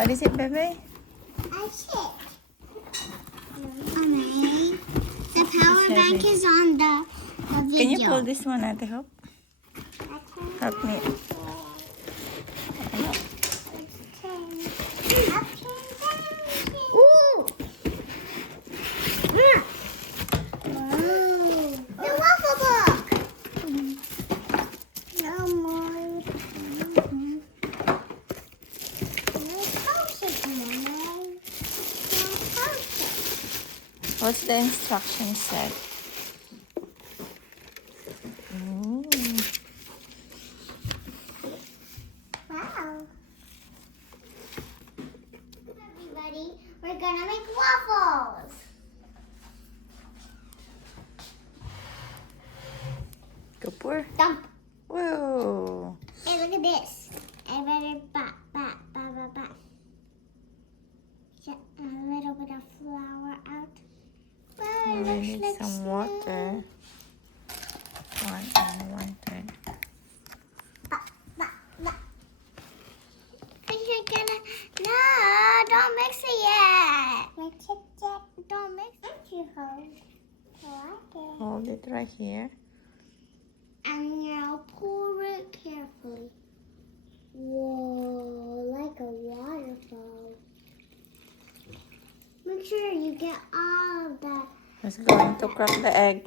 What is it, baby? I shit. Alright. The power bank is on the video. Can you pull this one out to help? Help me. Ooh! The waffle book! No more. What's the instruction said? Ooh. Wow. Everybody, we're gonna make waffles. Go pour. Dump. Whoa. Hey, look at this. I better bat. Get a little bit of flour out. Well, We it looks need like some snow. water. 1 and 1/3. You're gonna no, don't mix it yet. Mix it yet. Don't mix it. You hold. Hold it right here. And now pour it carefully. Whoa, like a waterfall. Make sure you get all of that. Let's going to crack the egg.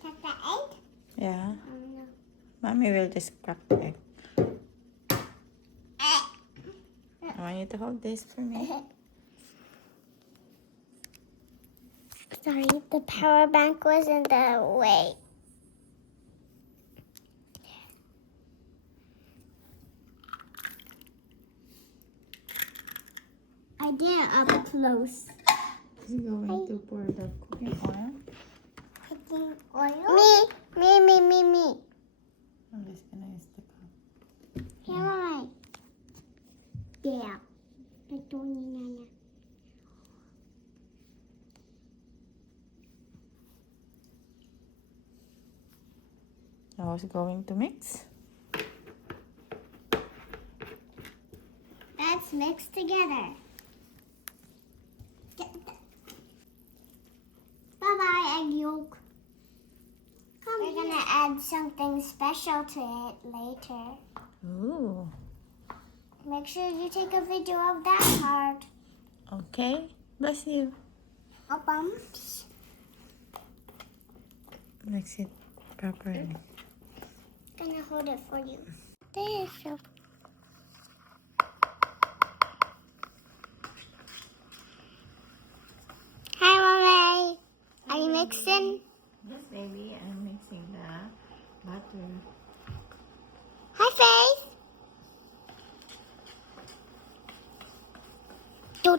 Crack the egg? Yeah. No. Mommy will just crack the egg. I want you to hold this for me. Sorry, the power bank was in the way. I did it up close. He's going to pour the cooking oil. Cooking oil? Me. I'm just gonna use the cup. Here, right. Yeah. Ito ni Nana. I was going to mix. Let's mix together. Bye-bye, egg yolk. We're gonna add something special to it later. Ooh. Make sure you take a video of that part. Okay. Bless you. No bumps. Mix it properly. Gonna hold it for you. There you go. Hi, Mommy. Are you mixing? Yes, baby. I'm mixing the butter. Hi, Faith. Do.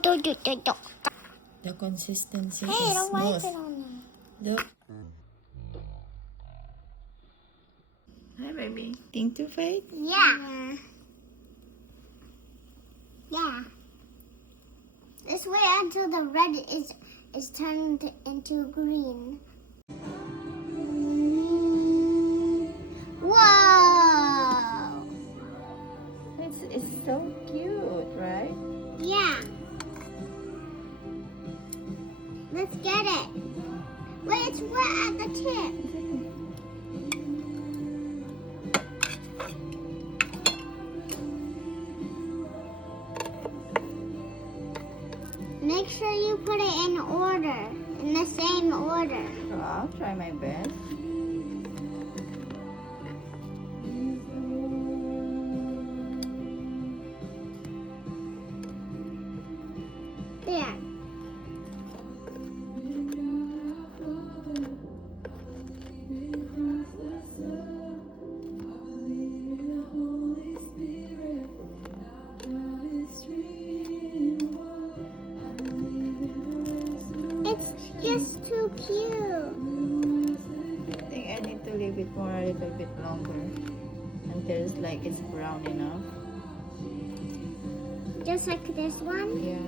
The consistency Hey, is don't wipe smooth. it on me. Look. Hi, baby. Think to Faith? Yeah. Let's wait until the red is turned into green. Whoa! It's so cute, right? Yeah. Let's get it. Wait, it's wet at the tip. Make sure you put it in order, in the same order. So I'll try my best. There. It's just too cute. I think I need to leave it more a little bit longer until it's like it's brown enough. Just like this one? Yeah,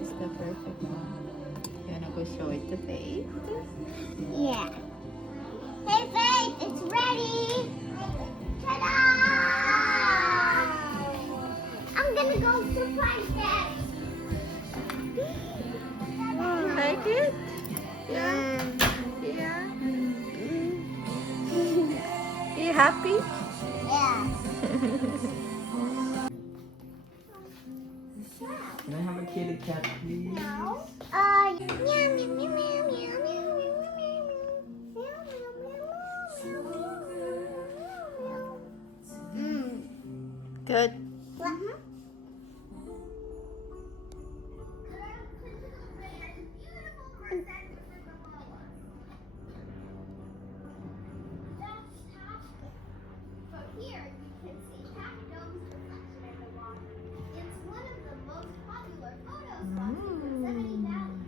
it's the perfect one. You wanna go show it to Faith? Yeah. Hey, Faith, it's ready. Ta-da! I'm gonna go surprise Dad. happy? Yeah. Can I have a kitty cat, please? No. Meow, meow, meow, meow, meow, meow, meow, meow. Good. From here, you can see Jack Dome's reflection in the water. It's one of the most popular photo spots in Yosemite Valley.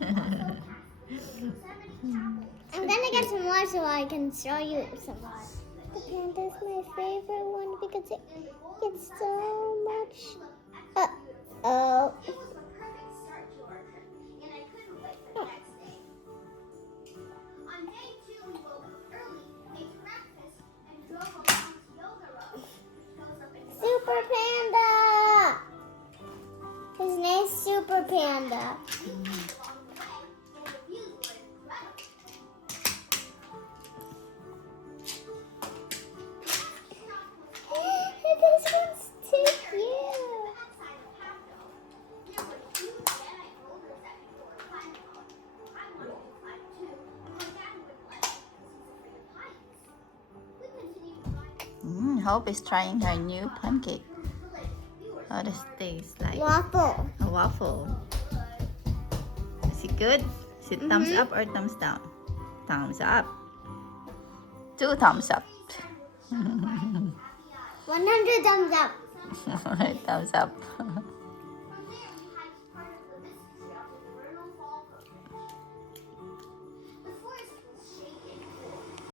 Also has Yosemite Chapel. I'm gonna get some more so I can show you some more. The panda's my favorite one because it gets so much. Oh. It was the perfect start to our trip, and I couldn't wait for the next day. On day 2, we woke up early, ate breakfast, and drove along Yoga Road. Super Panda! His name's Super Panda. This one's too cute. Hope is trying her new pancake. How does it taste like? Waffle. A waffle. Is it good? Is it thumbs up or thumbs down? Thumbs up. 2 thumbs up. 100 thumbs up. Thumbs up.